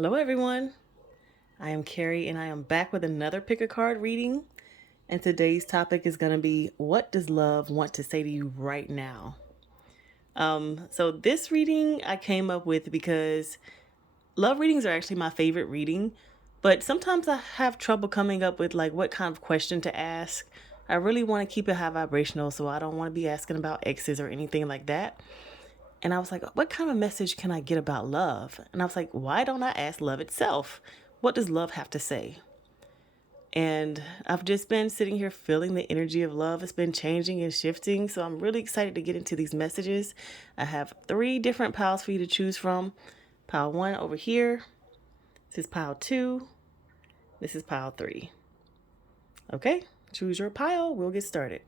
Hello, everyone. I am Carrie, and I am back with another pick a card reading. And today's topic is going to be, what does love want to say to you right now? So this reading I came up with because love readings are actually my favorite reading, but sometimes I have trouble coming up with like what kind of question to ask. I really want to keep it high vibrational, so I don't want to be asking about exes or anything like that. And I was like, what kind of message can I get about love? And I was like, why don't I ask love itself? What does love have to say? And I've just been sitting here feeling the energy of love. It's been changing and shifting. So I'm really excited to get into these messages. I have 3 different piles for you to choose from. Pile 1 over here. This is pile 2. This is pile 3. Okay, choose your pile. We'll get started.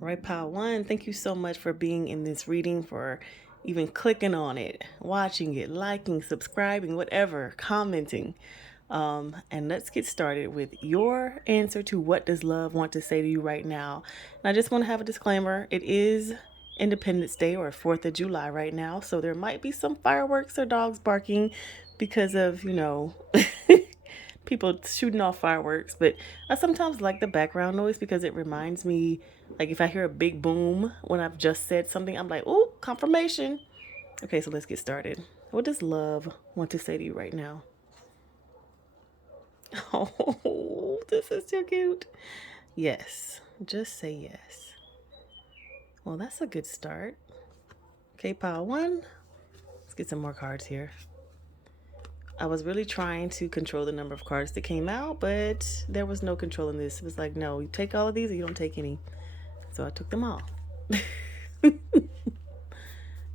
All right, pile 1, thank you so much for being in this reading, for even clicking on it, watching it, liking, subscribing, whatever, commenting. And let's get started with your answer to what does love want to say to you right now. And I just want to have a disclaimer. It is Independence Day or 4th of July right now, so there might be some fireworks or dogs barking because of, people shooting off fireworks. But I sometimes like the background noise because it reminds me, like if I hear a big boom when I've just said something, I'm like, oh, confirmation. Okay, so let's get started. What does love want to say to you right now? Oh, this is too cute. Yes, just say yes. Well, that's a good start. Okay, pile 1. Let's get some more cards here. I was really trying to control the number of cards that came out, but there was no control in this. It was like, no, you take all of these or you don't take any. So I took them all.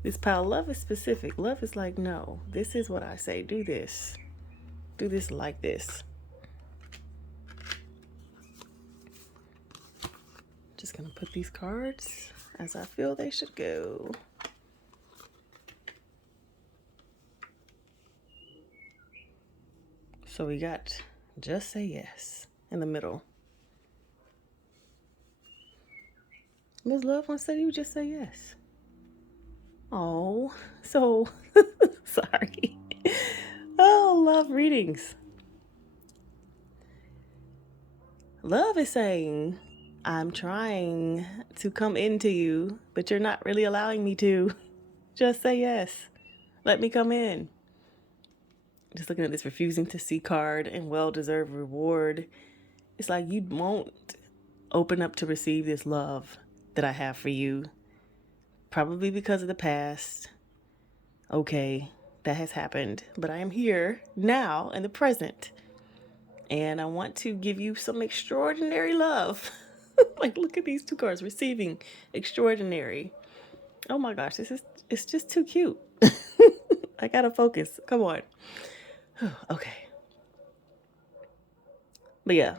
This pile, love is specific. Love is like, no, this is what I say. Do this. Do this like this. Just going to put these cards as I feel they should go. So we got just say yes in the middle. Ms. Love wants to say you just say yes. Oh, so sorry. Oh, love readings. Love is saying, I'm trying to come into you, but you're not really allowing me to. Just say yes. Let me come in. Just looking at this refusing to see card and well-deserved reward. It's like you won't open up to receive this love that I have for you. Probably because of the past. Okay, that has happened. But I am here now in the present. And I want to give you some extraordinary love. Like, look at these 2 cards. Receiving extraordinary. Oh my gosh, it's just too cute. I gotta focus. Come on. Okay. But yeah,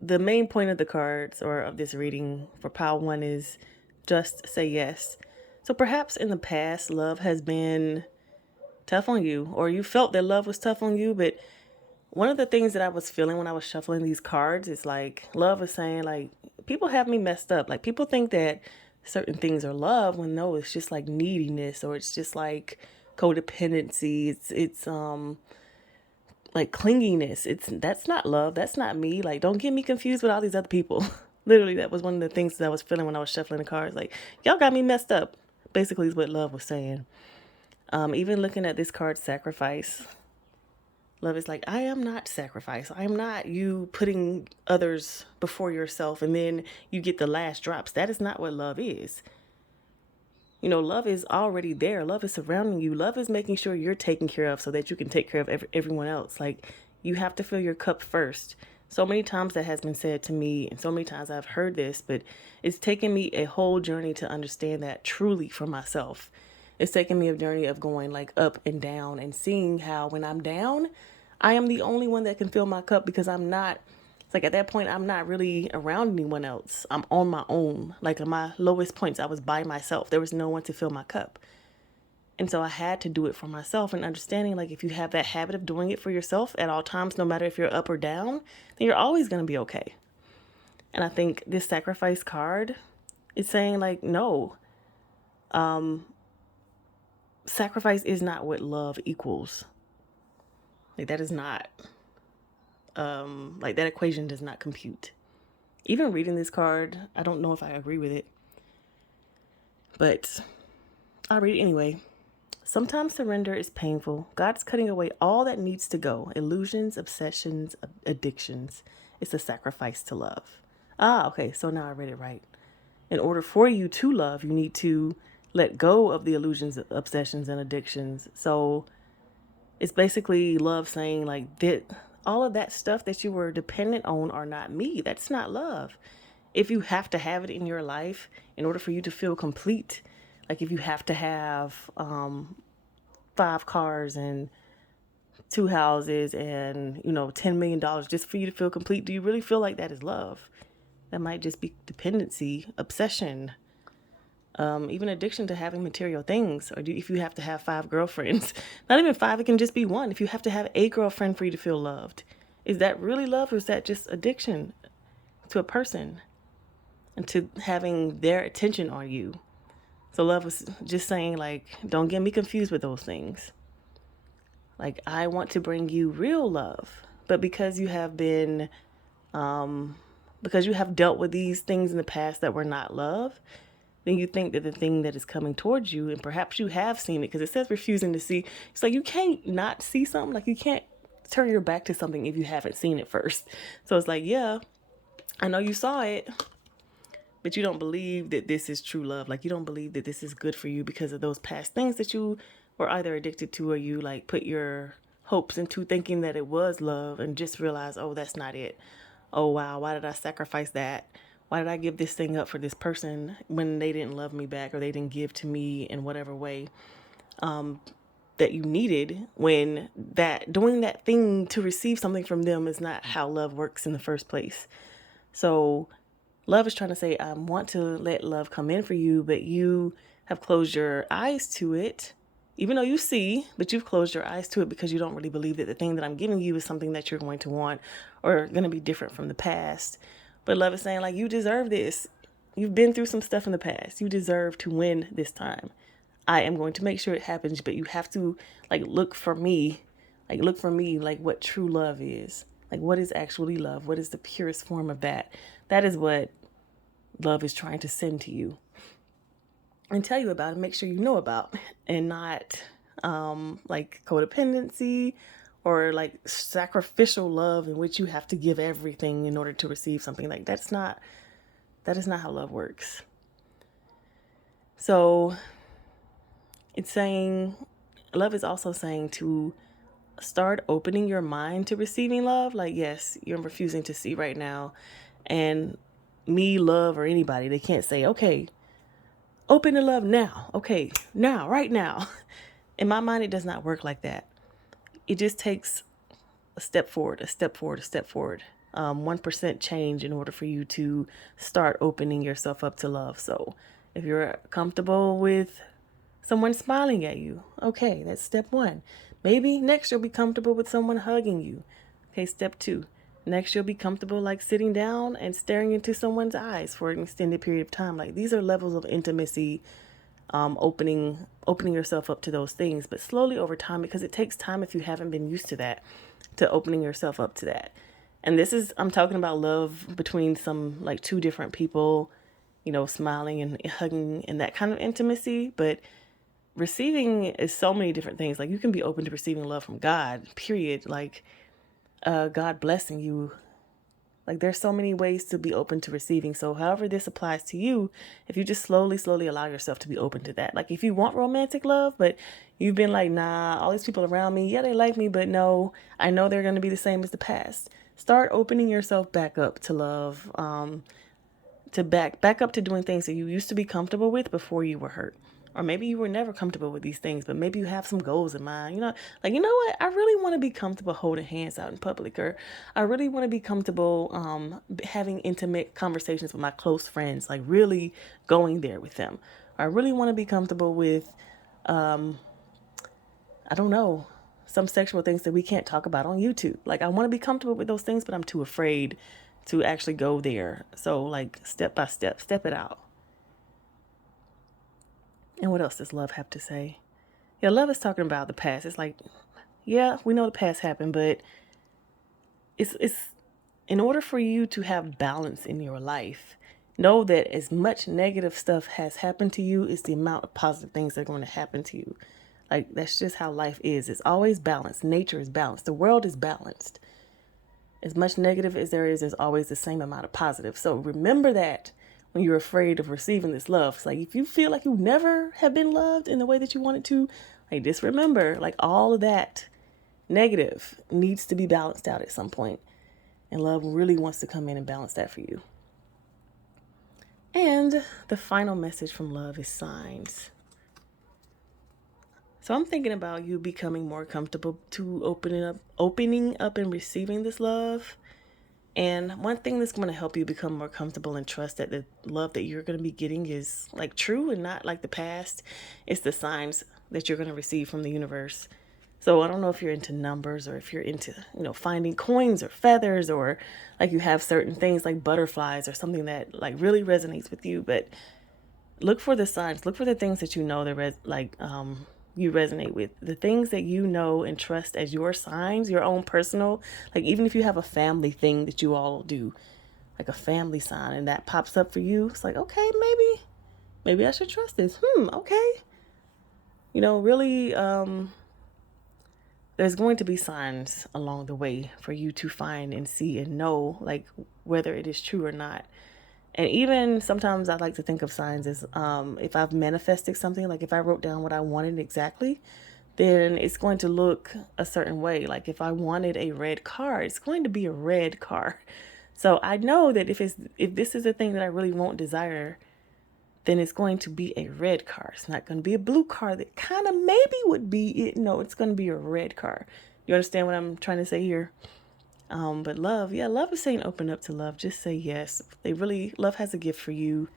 the main point of the cards or of this reading for pile 1 is just say yes. So perhaps in the past, love has been tough on you, or you felt that love was tough on you. But one of the things that I was feeling when I was shuffling these cards is like love is saying, like, people have me messed up. Like, people think that certain things are love when no, it's just like neediness, or it's just like codependency. It's like clinginess. That's not love. That's not me. Like, don't get me confused with all these other people. Literally, that was one of the things that I was feeling when I was shuffling the cards. Like, y'all got me messed up. Basically, is what love was saying. Even looking at this card, sacrifice. Love is like, I am not sacrifice. I am not you putting others before yourself and then you get the last drops. That is not what love is. Love is already there. Love is surrounding you. Love is making sure you're taken care of so that you can take care of everyone else. Like, you have to fill your cup first. So many times that has been said to me, and so many times I've heard this, but it's taken me a whole journey to understand that truly for myself. It's taken me a journey of going like up and down and seeing how when I'm down, I am the only one that can fill my cup because I'm not, it's like at that point, I'm not really around anyone else. I'm on my own. Like at my lowest points, I was by myself. There was no one to fill my cup. And so I had to do it for myself, and understanding like if you have that habit of doing it for yourself at all times, no matter if you're up or down, then you're always going to be okay. And I think this sacrifice card is saying like, no, sacrifice is not what love equals. Like that is not, like that equation does not compute. Even reading this card, I don't know if I agree with it, but I'll read it anyway. Sometimes surrender is painful. God's cutting away all that needs to go. Illusions, obsessions, addictions. It's a sacrifice to love. Okay, so now I read it right. In order for you to love, you need to let go of the illusions, obsessions, and addictions. So it's basically love saying like that all of that stuff that you were dependent on are not me. That's not love. If you have to have it in your life in order for you to feel complete, like if you have to have 5 cars and 2 houses and $10 million just for you to feel complete, do you really feel like that is love? That might just be dependency, obsession, even addiction to having material things. Or if you have to have 5 girlfriends, not even 5, it can just be 1. If you have to have a girlfriend for you to feel loved, is that really love, or is that just addiction to a person and to having their attention on you? So love is just saying like, don't get me confused with those things. Like, I want to bring you real love, but because you have been, because you have dealt with these things in the past that were not love, then you think that the thing that is coming towards you, and perhaps you have seen it, because it says refusing to see. It's like you can't not see something. Like you can't turn your back to something if you haven't seen it first. So it's like, yeah, I know you saw it, but you don't believe that this is true love. Like you don't believe that this is good for you because of those past things that you were either addicted to, or you like put your hopes into thinking that it was love and just realize, oh, that's not it. Oh, wow, why did I sacrifice that? Why did I give this thing up for this person when they didn't love me back, or they didn't give to me in whatever way that you needed, when that doing that thing to receive something from them is not how love works in the first place. So love is trying to say, I want to let love come in for you, but you have closed your eyes to it. Even though you see, but you've closed your eyes to it because you don't really believe that the thing that I'm giving you is something that you're going to want or going to be different from the past. But love is saying like, you deserve this. You've been through some stuff in the past. You deserve to win this time. I am going to make sure it happens, but you have to like look for me, like what true love is. Like what is actually love? What is the purest form of that? That is what love is trying to send to you and tell you about and make sure you know about, and not like codependency or like sacrificial love in which you have to give everything in order to receive something. Like that is not how love works. So it's saying, love is also saying to start opening your mind to receiving love. Like, yes, you're refusing to see right now, and me, love, or anybody, they can't say, okay, open to love now. Okay, now, right now. In my mind, it does not work like that. It just takes a step forward, a step forward, a step forward. 1% change in order for you to start opening yourself up to love. So if you're comfortable with someone smiling at you, okay, that's step 1. Maybe next you'll be comfortable with someone hugging you. Okay, step 2. Next, you'll be comfortable like sitting down and staring into someone's eyes for an extended period of time. Like these are levels of intimacy, opening yourself up to those things, but slowly over time, because it takes time if you haven't been used to that, to opening yourself up to that. And this is, I'm talking about love between some like 2 different people, smiling and hugging and that kind of intimacy. But receiving is so many different things. Like you can be open to receiving love from God, period. Like God blessing you. Like there's so many ways to be open to receiving. So however this applies to you, if you just slowly allow yourself to be open to that. Like if you want romantic love, but you've been like, nah, all these people around me, yeah, they like me, but no, I know they're going to be the same as the past. Start opening yourself back up to love, to back up to doing things that you used to be comfortable with before you were hurt. Or maybe you were never comfortable with these things, but maybe you have some goals in mind. Like, you know what? I really want to be comfortable holding hands out in public, or I really want to be comfortable having intimate conversations with my close friends, like really going there with them. Or I really want to be comfortable with, I don't know, some sexual things that we can't talk about on YouTube. Like, I want to be comfortable with those things, but I'm too afraid to actually go there. So like step by step, step it out. And what else does love have to say? Yeah, love is talking about the past. It's like, yeah, we know the past happened, but it's in order for you to have balance in your life, know that as much negative stuff has happened to you is the amount of positive things that are going to happen to you. Like, that's just how life is. It's always balanced. Nature is balanced. The world is balanced. As much negative as there is, there's always the same amount of positive. So remember that when you're afraid of receiving this love. It's like, if you feel like you never have been loved in the way that you wanted to, like, just remember, like, all of that negative needs to be balanced out at some point. And love really wants to come in and balance that for you. And the final message from love is signs. So I'm thinking about you becoming more comfortable to opening up and receiving this love. And one thing that's going to help you become more comfortable and trust that the love that you're going to be getting is like true and not like the past. It's the signs that you're going to receive from the universe. So I don't know if you're into numbers or if you're into, finding coins or feathers, or like you have certain things like butterflies or something that like really resonates with you. But look for the signs. Look for the things that you know that you resonate with. The things that you know and trust as your signs, your own personal, like even if you have a family thing that you all do, like a family sign, and that pops up for you, it's like, okay, maybe I should trust this. Okay. Really, there's going to be signs along the way for you to find and see and know, like, whether it is true or not. And even sometimes I like to think of signs as if I've manifested something, like if I wrote down what I wanted exactly, then it's going to look a certain way. Like if I wanted a red car, it's going to be a red car. So I know that if this is a thing that I really won't desire, then it's going to be a red car. It's not going to be a blue car that kind of maybe would be it. No, it's going to be a red car. You understand what I'm trying to say here? But love is saying open up to love. Just say yes. Love has a gift for you.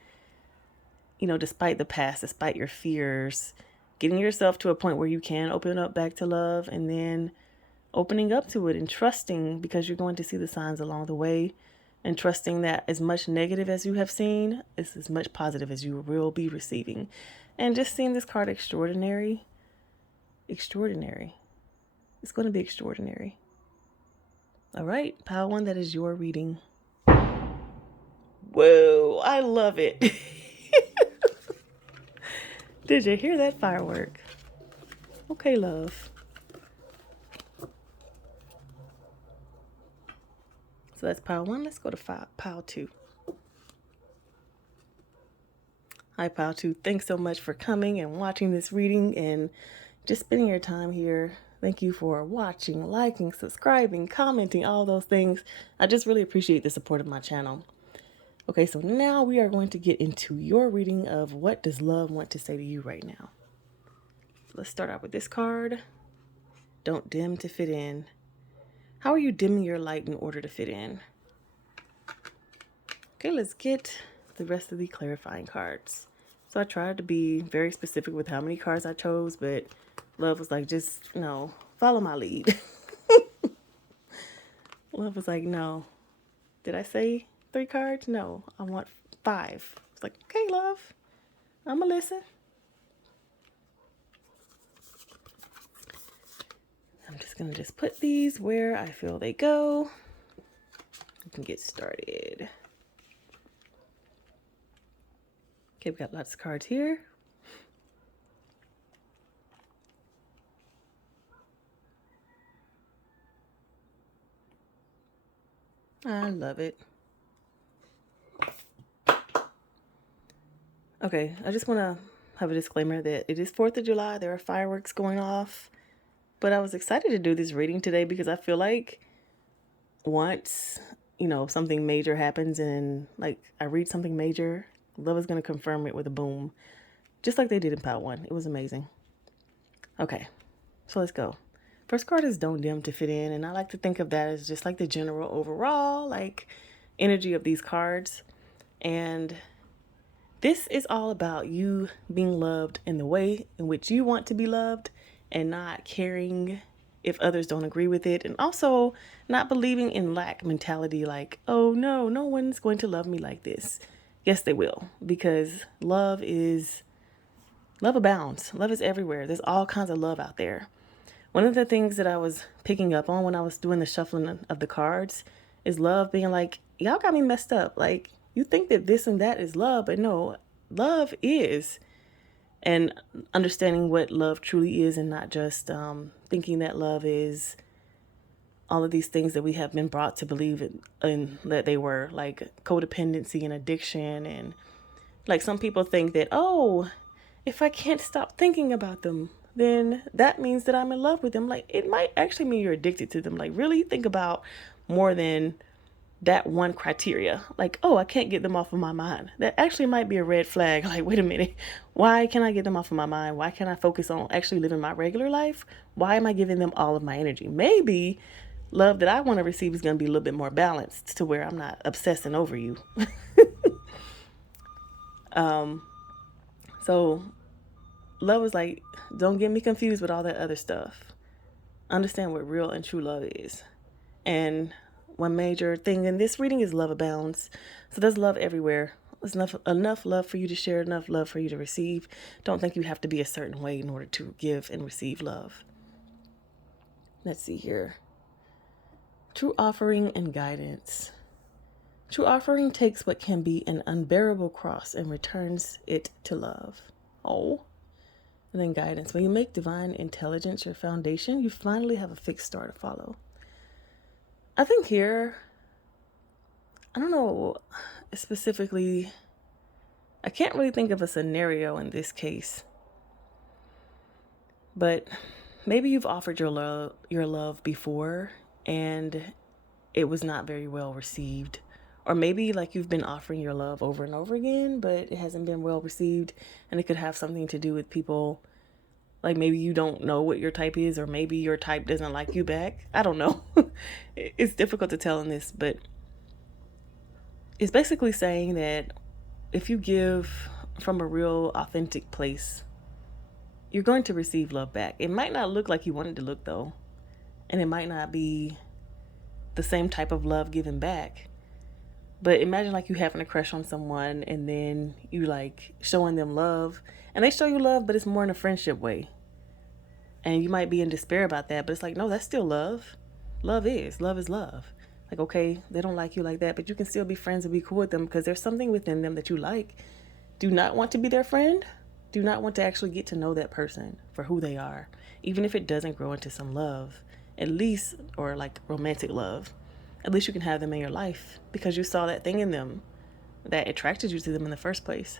Despite the past, despite your fears, getting yourself to a point where you can open up back to love, and then opening up to it and trusting, because you're going to see the signs along the way, and trusting that as much negative as you have seen is as much positive as you will be receiving. And just seeing this card, extraordinary. It's going to be extraordinary. All right, pile one, that is your reading. Whoa, I love it. Did you hear that firework? Okay, love. So that's pile one. Let's go to pile two. Hi, pile two. Thanks so much for coming and watching this reading and just spending your time here. Thank you for watching, liking, subscribing, commenting, all those things. I just really appreciate the support of my channel. Okay, so now we are going to get into your reading of what does love want to say to you right now. So let's start out with this card. Don't dim to fit in. How are you dimming your light in order to fit in? Okay, let's get the rest of the clarifying cards. So I tried to be very specific with how many cards I chose, but love was like, just, no, follow my lead. Love was like, no. Did I say 3 cards? No, I want 5. It's like, okay, love, I'm gonna listen. I'm just gonna put these where I feel they go. We can get started. Okay, we've got lots of cards here. I love it. Okay, I just want to have a disclaimer that it is 4th of July. There are fireworks going off. But I was excited to do this reading today because I feel like once, something major happens and like I read something major, love is going to confirm it with a boom. Just like they did in pile one. It was amazing. Okay, so let's go. First card is don't dim to fit in. And I like to think of that as just like the general overall, like, energy of these cards. And this is all about you being loved in the way in which you want to be loved and not caring if others don't agree with it. And also not believing in lack mentality, like, oh no, no one's going to love me like this. Yes, they will, because love abounds. Love is everywhere. There's all kinds of love out there. One of the things that I was picking up on when I was doing the shuffling of the cards is love being like, y'all got me messed up. Like, you think that this and that is love, but no, love is. And understanding what love truly is, and not just thinking that love is all of these things that we have been brought to believe in that they were, like codependency and addiction. And like some people think that, oh, if I can't stop thinking about them, then that means that I'm in love with them. Like, it might actually mean you're addicted to them. Like, really think about more than that one criteria. Like, oh, I can't get them off of my mind. That actually might be a red flag. Like, wait a minute. Why can't I get them off of my mind? Why can't I focus on actually living my regular life? Why am I giving them all of my energy? Maybe love that I want to receive is going to be a little bit more balanced to where I'm not obsessing over you. So love is like, don't get me confused with all that other stuff. Understand what real and true love is. And one major thing in this reading is love abounds. So there's love everywhere. There's enough love for you to share, enough love for you to receive. Don't think you have to be a certain way in order to give and receive love. Let's see here. True offering and guidance. True offering takes what can be an unbearable cross and returns it to love. Oh. And then guidance. When you make divine intelligence your foundation, you finally have a fixed star to follow. I think here, I don't know specifically, I can't really think of a scenario in this case, but maybe you've offered your love before and it was not very well received. Or maybe like you've been offering your love over and over again, but it hasn't been well received, and it could have something to do with people. Like maybe you don't know what your type is, or maybe your type doesn't like you back. I don't know. It's difficult to tell in this, but it's basically saying that if you give from a real authentic place, you're going to receive love back. It might not look like you want it to look though, and it might not be the same type of love given back. But imagine like you having a crush on someone and then you like showing them love, and they show you love, but it's more in a friendship way. And you might be in despair about that, but it's like, no, that's still love. Love is love. Like, okay, they don't like you like that, but you can still be friends and be cool with them because there's something within them that you like. Do not want to be their friend. Do not want to actually get to know that person for who they are, even if it doesn't grow into some love, at least, or like romantic love. At least you can have them in your life because you saw that thing in them that attracted you to them in the first place.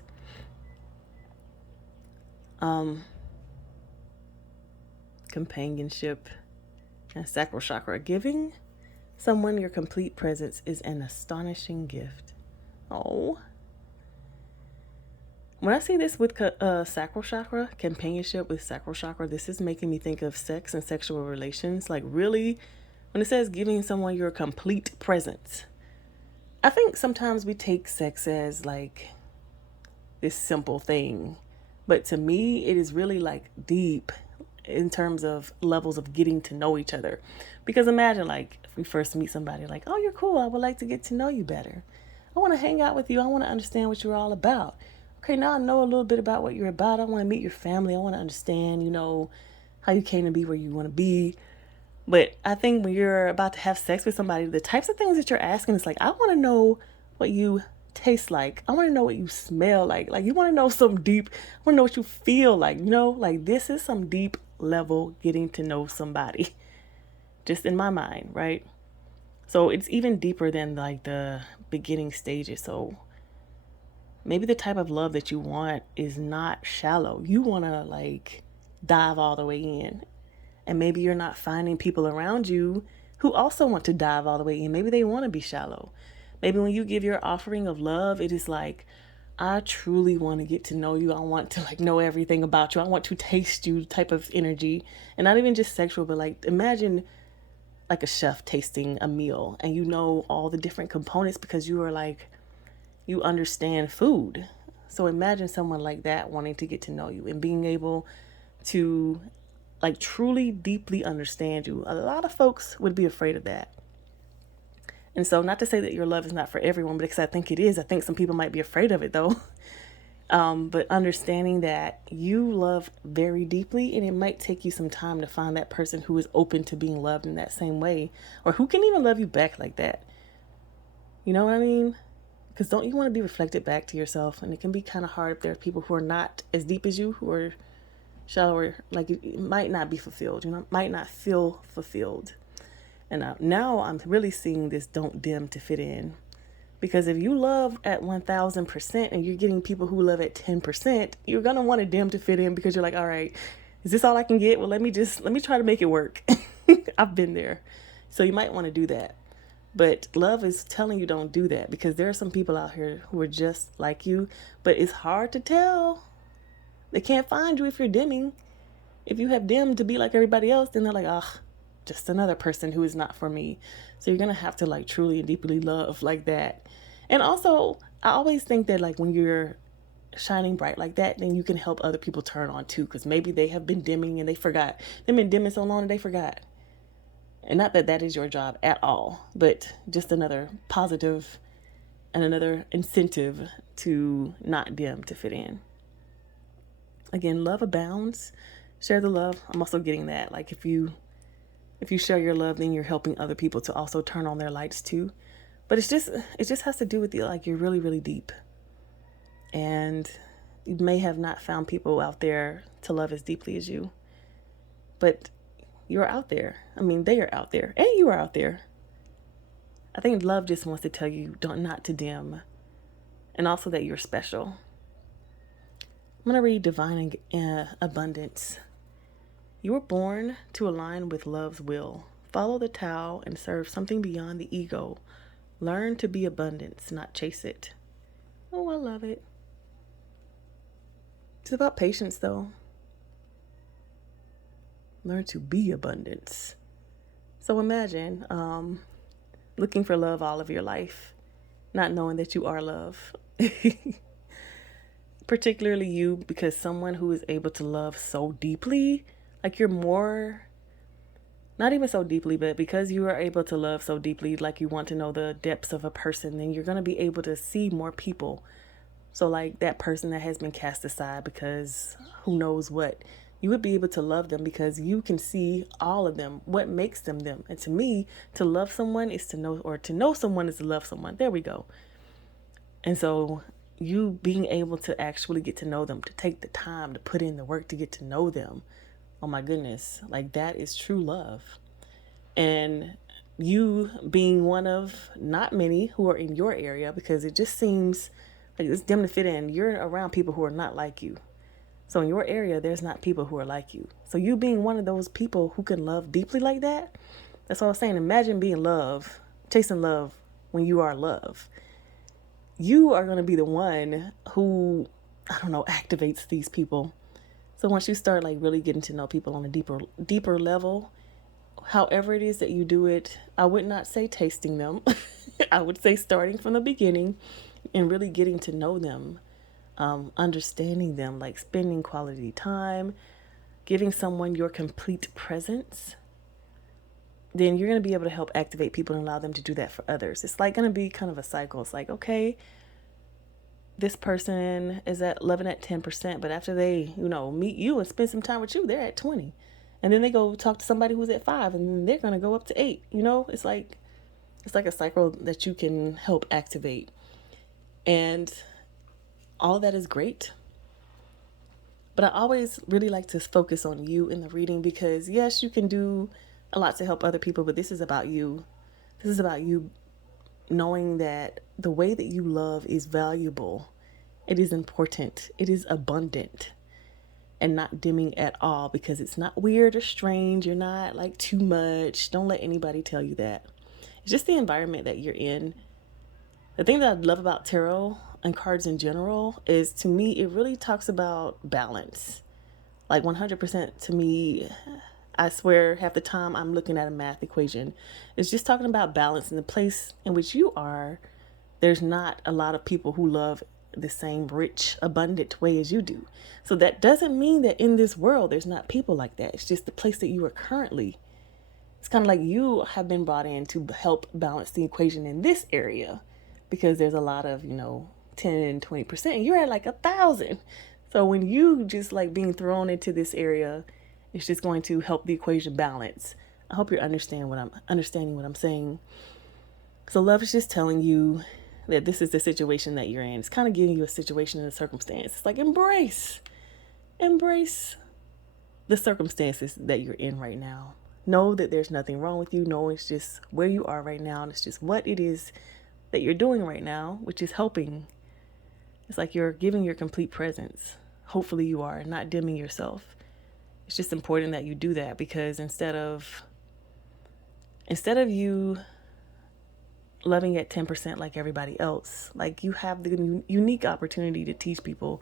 Companionship and sacral chakra. Giving someone your complete presence is an astonishing gift. Oh. When I see this with sacral chakra, companionship with sacral chakra, this is making me think of sex and sexual relations. Like really, when it says giving someone your complete presence, I think sometimes we take sex as like this simple thing. But to me, it is really like deep in terms of levels of getting to know each other. Because imagine like if we first meet somebody like, oh, you're cool. I would like to get to know you better. I want to hang out with you. I want to understand what you're all about. Okay, now I know a little bit about what you're about. I want to meet your family. I want to understand, how you came to be where you want to be. But I think when you're about to have sex with somebody, the types of things that you're asking is like, I want to know what you taste like. I want to know what you smell like. Like you want to know some deep, I want to know what you feel like, like this is some deep level getting to know somebody. Just in my mind, right? So it's even deeper than like the beginning stages. So maybe the type of love that you want is not shallow. You want to like dive all the way in. And maybe you're not finding people around you who also want to dive all the way in. Maybe they want to be shallow. Maybe when you give your offering of love, it is like, I truly want to get to know you. I want to like know everything about you. I want to taste you type of energy. And not even just sexual, but like imagine like a chef tasting a meal and you know all the different components because you are like, you understand food. So imagine someone like that wanting to get to know you and being able to like truly deeply understand you. A lot of folks would be afraid of that. And so, not to say that your love is not for everyone, because I think it is. I think some people might be afraid of it though. But understanding that you love very deeply, and it might take you some time to find that person who is open to being loved in that same way, or who can even love you back like that. You know what I mean? Because don't you want to be reflected back to yourself? And it can be kind of hard if there are people who are not as deep as you, who are shallower, like it might not be fulfilled, might not feel fulfilled. And now I'm really seeing this don't dim to fit in. Because if you love at 1000% and you're getting people who love at 10%, you're going to want to dim to fit in, because you're like, all right, is this all I can get? Well, let me try to make it work. I've been there. So you might want to do that. But love is telling you don't do that, because there are some people out here who are just like you, but it's hard to tell. They can't find you if you're dimming. If you have dimmed to be like everybody else, then they're like, just another person who is not for me. So you're going to have to like truly and deeply love like that. And also, I always think that like when you're shining bright like that, then you can help other people turn on too, because maybe they have been dimming and they forgot. They've been dimming so long and they forgot. And not that that is your job at all, but just another positive and another incentive to not dim to fit in. Again, love abounds. Share the love. I'm also getting that. Like if you share your love, then you're helping other people to also turn on their lights too. But it just has to do with like you're really, really deep. And you may have not found people out there to love as deeply as you. But you're out there. I mean, they are out there. And you are out there. I think love just wants to tell you not to dim. And also that you're special. I'm going to read Divine Abundance. You were born to align with love's will. Follow the Tao and serve something beyond the ego. Learn to be abundance, not chase it. Oh, I love it. It's about patience, though. Learn to be abundance. So imagine looking for love all of your life, not knowing that you are love. Particularly you, because someone who is able to love so deeply, like you're more, not even so deeply, but because you are able to love so deeply, like you want to know the depths of a person, then you're going to be able to see more people. So like that person that has been cast aside because who knows what, you would be able to love them because you can see all of them, what makes them them. And to me, to love someone is to know, or to know someone is to love someone. There we go. And so you being able to actually get to know them, to take the time to put in the work to get to know them. Oh my goodness, like that is true love. And you being one of not many who are in your area, because it just seems like it's dim to fit in. You're around people who are not like you. So in your area, there's not people who are like you. So you being one of those people who can love deeply like that, that's what I was saying. Imagine being love, chasing love when you are love. You are going to be the one who, activates these people. So once you start like really getting to know people on a deeper level, however it is that you do it, I would not say tasting them. I would say starting from the beginning and really getting to know them, understanding them, like spending quality time, giving someone your complete presence. Then you're going to be able to help activate people and allow them to do that for others. It's like going to be kind of a cycle. It's like, okay, this person is loving at 10%, but after they, meet you and spend some time with you, they're at 20. And then they go talk to somebody who's at 5, and then they're going to go up to 8. It's like a cycle that you can help activate. And all of that is great. But I always really like to focus on you in the reading, because yes, you can do a lot to help other people, but this is about you. This is about you knowing that the way that you love is valuable. It is important. It is abundant, and not dimming at all, because it's not weird or strange. You're not like too much. Don't let anybody tell you that. It's just the environment that you're in. The thing that I love about tarot and cards in general is, to me, it really talks about balance. Like 100% to me, I swear half the time I'm looking at a math equation. It's just talking about balance. In the place in which you are, there's not a lot of people who love the same rich, abundant way as you do. So that doesn't mean that in this world there's not people like that. It's just the place that you are currently. It's kind of like you have been brought in to help balance the equation in this area, because there's a lot of, 10 and 20%, and you're at like 1,000. So when you just like being thrown into this area, it's just going to help the equation balance. I hope you're understanding what I'm saying. So love is just telling you that this is the situation that you're in. It's kind of giving you a situation and a circumstance. It's like embrace the circumstances that you're in right now. Know that there's nothing wrong with you. Know it's just where you are right now, and it's just what it is that you're doing right now, which is helping. It's like you're giving your complete presence. Hopefully you are, not dimming yourself. It's just important that you do that, because instead of you loving at 10% like everybody else, like you have the unique opportunity to teach people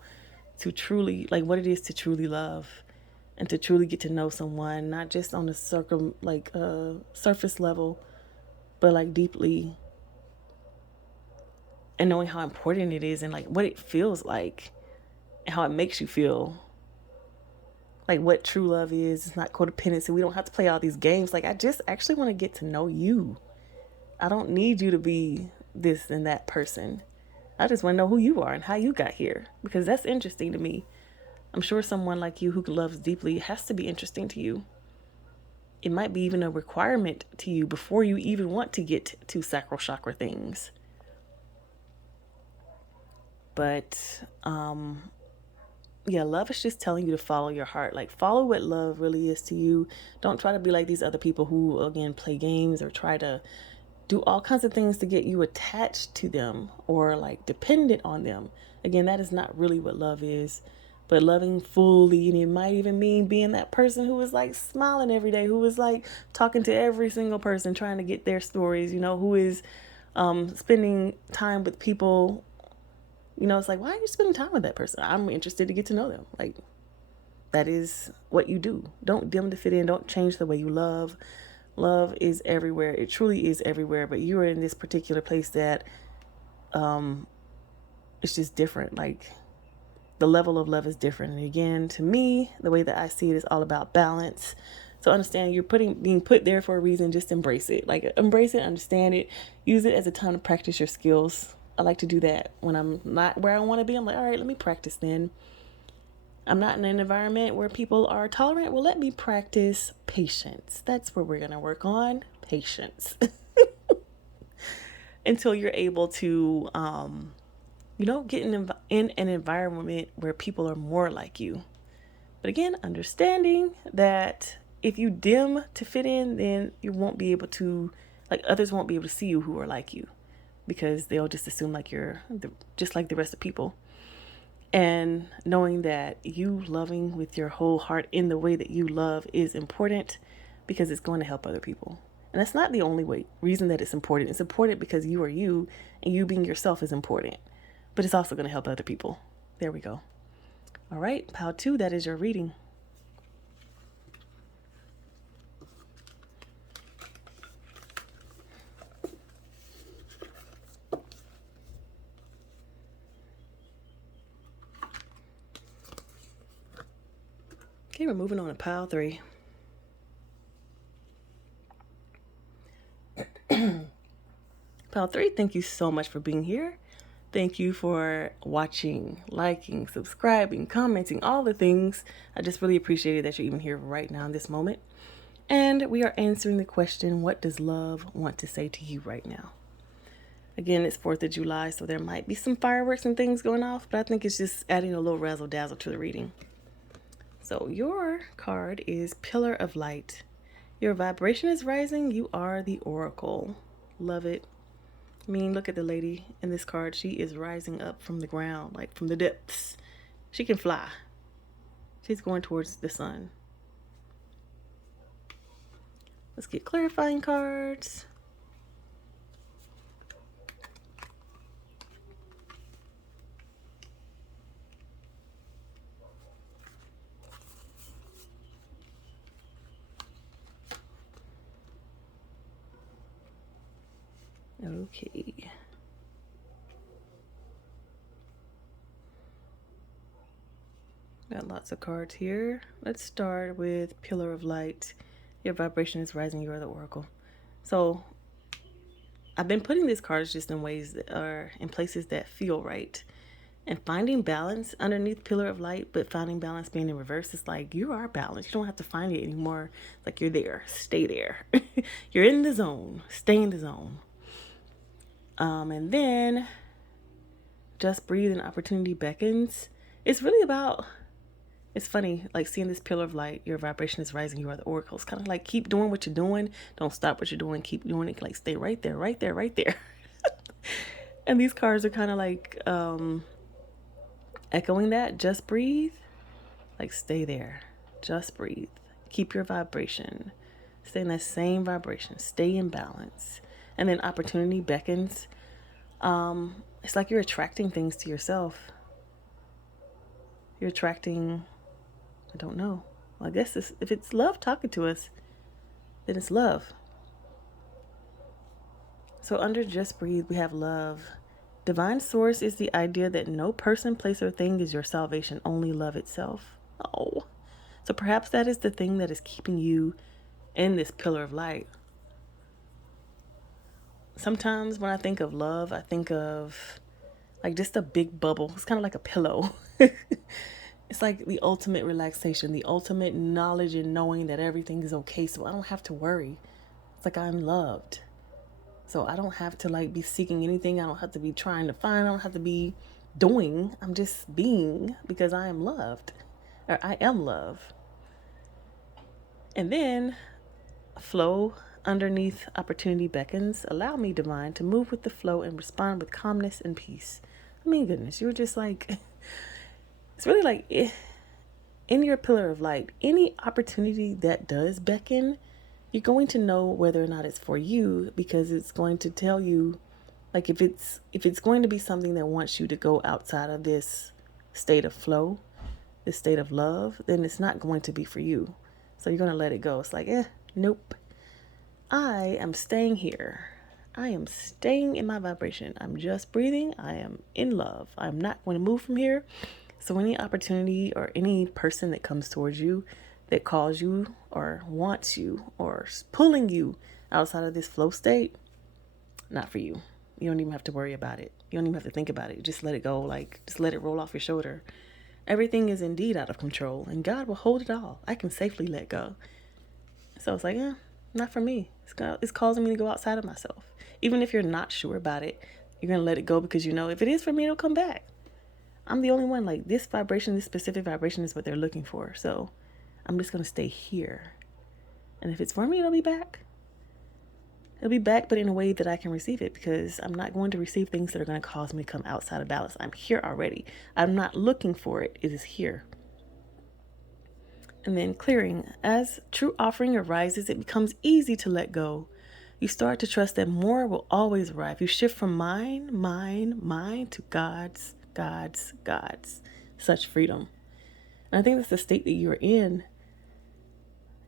to truly, like what it is to truly love and to truly get to know someone, not just on a surface level, but like deeply, and knowing how important it is and like what it feels like and how it makes you feel. Like what true love is. It's not codependency. We don't have to play all these games. Like I just actually want to get to know you. I don't need you to be this and that person. I just want to know who you are and how you got here, because that's interesting to me. I'm sure someone like you who loves deeply has to be interesting to you. It might be even a requirement to you before you even want to get to sacral chakra things. But yeah, love is just telling you to follow your heart. Like follow what love really is to you. Don't try to be like these other people who, again, play games or try to do all kinds of things to get you attached to them or like dependent on them. Again, that is not really what love is. But loving fully, and it might even mean being that person who is like smiling every day, who is like talking to every single person, trying to get their stories, who is spending time with people. It's like, why are you spending time with that person? I'm interested to get to know them. Like, that is what you do. Don't dim to fit in. Don't change the way you love. Love is everywhere. It truly is everywhere. But you are in this particular place that it's just different. Like, the level of love is different. And again, to me, the way that I see it is all about balance. So understand you're being put there for a reason. Just embrace it. Like, embrace it, understand it, use it as a time to practice your skills. I like to do that when I'm not where I want to be. I'm like, all right, let me practice then. I'm not in an environment where people are tolerant. Well, let me practice patience. That's where we're going to work on patience until you're able to, get in an environment where people are more like you. But again, understanding that if you dim to fit in, then you won't be able to, like others won't be able to see you who are like you, because they'll just assume like you're just like the rest of people. And knowing that you loving with your whole heart in the way that you love is important, because it's going to help other people. And that's not the only reason that it's important. It's important because you are you, and you being yourself is important. But it's also going to help other people. There we go. All right, Pile 2, that is your reading. Okay, we're moving on to Pile 3. Pile 3, thank you so much for being here. Thank you for watching, liking, subscribing, commenting, all the things. I just really appreciate it that you're even here right now in this moment. And we are answering the question, what does love want to say to you right now? Again, it's 4th of July, so there might be some fireworks and things going off, but I think it's just adding a little razzle dazzle to the reading. So your card is Pillar of Light. Your vibration is rising. You are the Oracle. Love it. I mean, look at the lady in this card. She is rising up from the ground, like from the depths. She can fly. She's going towards the sun. Let's get clarifying cards. Okay. Got lots of cards here. Let's start with Pillar of Light. Your vibration is rising. You are the oracle. So I've been putting these cards just in ways that are in places that feel right. And finding balance underneath Pillar of Light, but finding balance being in reverse, is like you are balanced. You don't have to find it anymore. It's like you're there. Stay there. You're in the zone. Stay in the zone. And then just breathe and opportunity beckons. It's really about, it's funny, like seeing this Pillar of Light, your vibration is rising, you are the oracle. It's kind of like keep doing what you're doing. Don't stop what you're doing. Keep doing it. Like stay right there, right there, right there. And these cards are kind of like echoing that. Just breathe. Like stay there. Just breathe. Keep your vibration. Stay in that same vibration. Stay in balance. And then opportunity beckons. It's like you're attracting things to yourself. You're attracting, I don't know. Well, I guess if it's love talking to us, then it's love. So under just breathe, we have love. Divine source is the idea that no person, place, or thing is your salvation, only love itself. Oh. So perhaps that is the thing that is keeping you in this pillar of light. Sometimes when I think of love, I think of like just a big bubble. It's kind of like a pillow. It's like the ultimate relaxation, the ultimate knowledge and knowing that everything is okay. So I don't have to worry. It's like I'm loved. So I don't have to like be seeking anything. I don't have to be trying to find. I don't have to be doing. I'm just being because I am loved, or I am love. And then flow underneath opportunity beckons. Allow me, divine, to move with the flow and respond with calmness and peace. I mean, goodness, you were just like, it's really like in your pillar of light, any opportunity that does beckon, you're going to know whether or not it's for you, because it's going to tell you, like if it's going to be something that wants you to go outside of this state of flow, this state of love, then it's not going to be for you. So you're going to let it go. It's like, nope. I am staying here. I am staying in my vibration. I'm just breathing. I am in love. I'm not going to move from here. So any opportunity or any person that comes towards you that calls you or wants you or pulling you outside of this flow state, not for you. You don't even have to worry about it. You don't even have to think about it. Just let it go. Like, just let it roll off your shoulder. Everything is indeed out of control, and God will hold it all. I can safely let go. So it's like, not for me. It's causing me to go outside of myself. Even if you're not sure about it, you're going to let it go because you know if it is for me, it'll come back. I'm the only one. Like this vibration, this specific vibration is what they're looking for. So I'm just going to stay here. And if it's for me, it'll be back. It'll be back, but in a way that I can receive it, because I'm not going to receive things that are going to cause me to come outside of balance. I'm here already. I'm not looking for it. It is here. And then clearing. As true offering arises, it becomes easy to let go. You start to trust that more will always arrive. You shift from mine to God's. Such freedom. And I think that's the state that you're in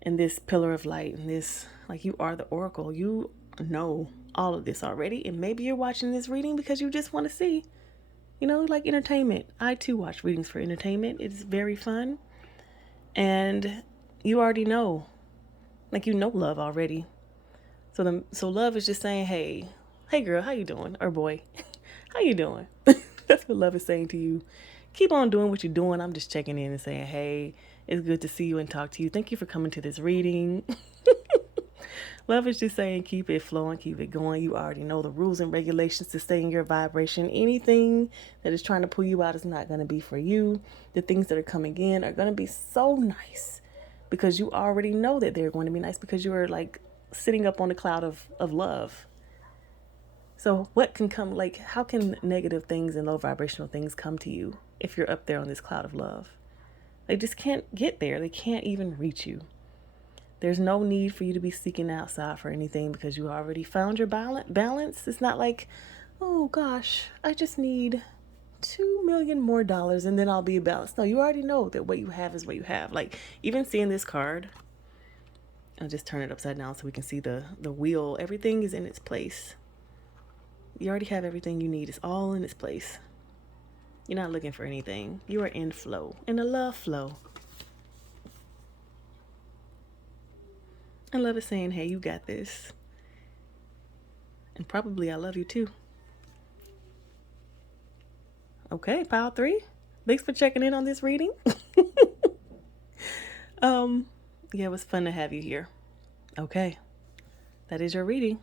this pillar of light, and this, like, you are the oracle. You know all of this already. And maybe you're watching this reading because you just want to see, like entertainment. I too watch readings for entertainment. It's very fun. And you already know, like, love already. So love is just saying, hey girl, how you doing? Or boy, how you doing? That's what love is saying to you. Keep on doing what you're doing. I'm just checking in and saying, hey, it's good to see you and talk to you. Thank you for coming to this reading. Love is just saying, keep it flowing, keep it going. You already know the rules and regulations to stay in your vibration. Anything that is trying to pull you out is not going to be for you. The things that are coming in are going to be so nice because you already know that they're going to be nice, because you are like sitting up on the cloud of love. So what can come, like, how can negative things and low vibrational things come to you if you're up there on this cloud of love? They just can't get there. They can't even reach you. There's no need for you to be seeking outside for anything because you already found your balance. It's not like, oh gosh, I just need $2 million more and then I'll be balanced. No, you already know that what you have is what you have. Like, even seeing this card, I'll just turn it upside down so we can see the wheel. Everything is in its place. You already have everything you need. It's all in its place. You're not looking for anything. You are in flow, in a love flow. And love is saying, hey, you got this. And probably I love you too. Okay, pile 3. Thanks for checking in on this reading. Yeah, it was fun to have you here. Okay, that is your reading.